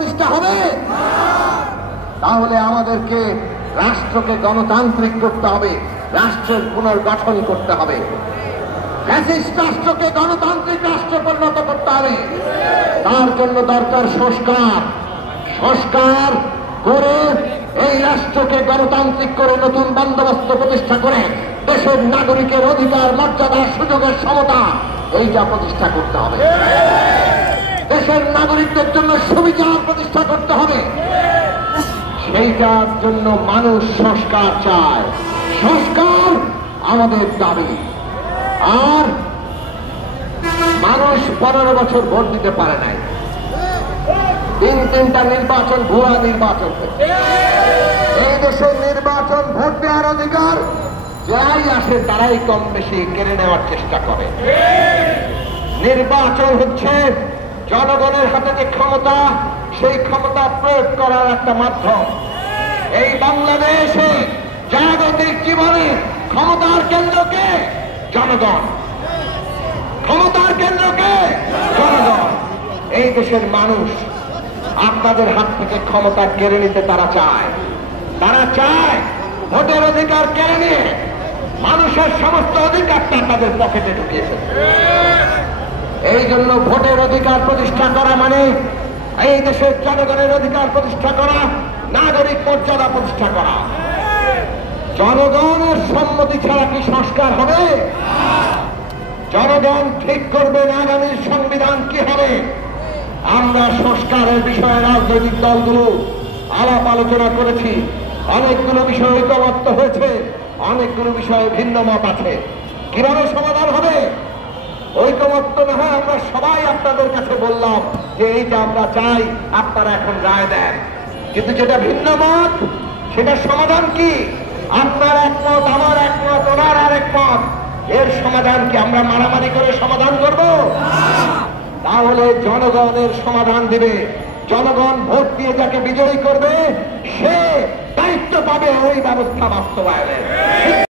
প্রতিষ্ঠা হবে? তাহলে আমাদেরকে রাষ্ট্রকে গণতান্ত্রিক করতে হবে, রাষ্ট্রের পুনর্গঠন করতে হবে, ফ্যাসিস্ট রাষ্ট্রকে গণতান্ত্রিক রাষ্ট্রে পরিণত করতে হবে। তার জন্য দরকার সংস্কার। সংস্কার করে এই রাষ্ট্রকে গণতান্ত্রিক করে নতুন বন্দোবস্ত প্রতিষ্ঠা করে দেশের নাগরিকের অধিকার, মর্যাদা, সুযোগের সমতা এইটা প্রতিষ্ঠা করতে হবে। দেশের নাগরিকদের জন্য সুবিচার প্রতিষ্ঠা করতে হবে। সেইটার জন্য মানুষ সংস্কার চায়। সংস্কার আমাদের দাবি। আর মানুষ 15 বছর ভোট দিতে পারে নাই, তিনটা নির্বাচন ভুয়া নির্বাচন। এই দেশের নির্বাচন ভোট দেওয়ার অধিকার যাই আসে তারাই কম বেশি কেড়ে নেওয়ার চেষ্টা করে। নির্বাচন হচ্ছে জনগণের হাতে যে ক্ষমতা, সেই ক্ষমতা প্রয়োগ করার একটা মাধ্যম। এই বাংলাদেশে জাগতিক জীবনে ক্ষমতার কেন্দ্রকে জনগণ, ক্ষমতার কেন্দ্রকে জনগণ। এই দেশের মানুষ আপনাদের হাত থেকে ক্ষমতা কেড়ে নিতে তারা চায়। তারা চায় ভোটের অধিকার কেড়ে নিয়ে মানুষের সমস্ত অধিকারটা তাদের পকেটে ঢুকিয়েছে। এই জন্য ভোটের অধিকার প্রতিষ্ঠা করা মানে এই দেশের জনগণের অধিকার প্রতিষ্ঠা করা, নাগরিক মর্যাদা প্রতিষ্ঠা করা। জনগণের সম্মতি ছাড়া কি সংস্কার হবে? জনগণ ঠিক করবেন আগামীর সংবিধান কি হবে। আমরা সংস্কারের বিষয়ে রাজনৈতিক দলগুলো আলাপ আলোচনা করেছি। অনেকগুলো বিষয় ঐকমত্য হয়েছে, অনেকগুলো বিষয়ে ভিন্ন মত আছে। কিভাবে সমাধান হবে? ঐকমত্য না হয় আমরা সবাই আপনাদের কাছে বললাম যে এইটা আমরা চাই, আপনারা এখন রায় দেন। কিন্তু যেটা ভিন্ন মত, সেটার সমাধান কি? আপনার একমত, আমার একমত, ওনার আর একমত। এর সমাধান কি আমরা মারামারি করে সমাধান করব? তাহলে জনগণের সমাধান দিবে। জনগণ ভোট দিয়ে যাকে বিজয়ী করবে সে দায়িত্ব পাবে ওই ব্যবস্থা বাস্তবায়নের।